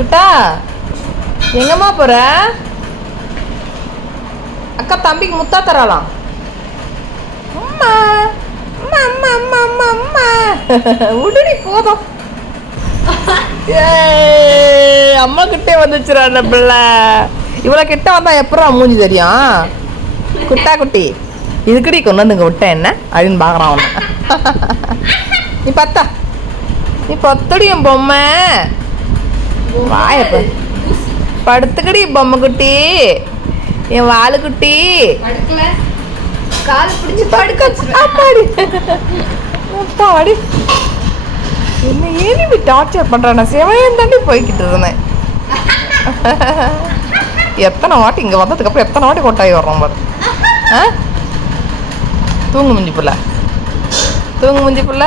குட்டா எங்கம்மா போற? அக்கா தம்பிக்கு முத்தா தரலாம். அம்மா அம்மா அம்மா அம்மா அம்மா அம்மா உடனே போதும். அம்மா கிட்டே வந்துச்சுரா அந்த பிள்ளை. இவ்வளோ கிட்ட வந்தா எப்பறம் மூஞ்சி தெரியும்? குட்டா குட்டி இதுக்கடி கொண்டு வந்துங்க விட்டேன் என்ன அப்படின்னு பார்க்குறான் அவனை. நீ பத்தா நீ பத்தடியும் பொம்மை வாயப்ப படுத்துக்கடி பொம்மை குட்டி என் வாழு குட்டி கால் பிடிச்சி அப்பாடி அப்பாடி என்ன ஏன் இப்படி டார்ச்சர் பண்ணுறான்? சிவன் தாண்டி போய்கிட்டு இருந்தேன். எத்தனை வாட்டி இங்கே வந்ததுக்கப்புறம் எத்தனை வாட்டி கொட்டாயி வர்றோம் பாரு. ஆ தூங்கு முஞ்சி புள்ள தூங்கு முஞ்சி புள்ள.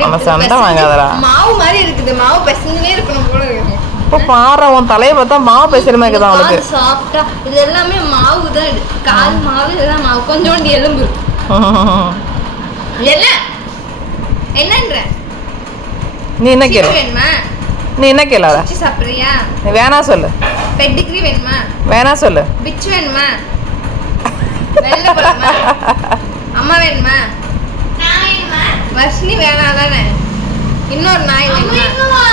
நம்ம சண்டை வாங்காதடா. மாவு மாதிரி இருக்குது. மாவு பசங்களே இருக்கணும் போல இருக்கு. இப்போ பாரு உன் தலையை பார்த்தா மாவு பேசுகிற மாதிரி இருக்குதான் அவளுக்கு. சாஃப்டா இது எல்லாமே மாவு தான். கால் மாவு இதெல்லாம் மாவு கொஞ்சோண்டு எலும்பு. என்ன என்னன்ற நீ என்ன கேளு? வேணுமா? நீ என்ன கேளாத? சாப்பிடுறியா? நீ வேணா சொல்லு. பெட்டிகிரி வேணுமா? வேணா சொல்லு. பிச் வேணுமா? வெள்ள போலாமா? அம்மா வேணுமா? நான் வேணுமா? வர்ஷினி வேணாதானே? இன்னொரு நாய் வேணுமா?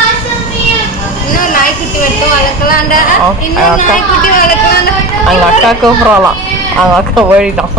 இன்னொரு நாய்க்குட்டி மட்டும் வளர்க்கலாம்டா. இன்னொரு நாய்க்குட்டி வளர்க்கலாம்டா. அங்க அக்கா கூப்பிடலாம். அவங்க அக்கா ஓடிட்டோம்.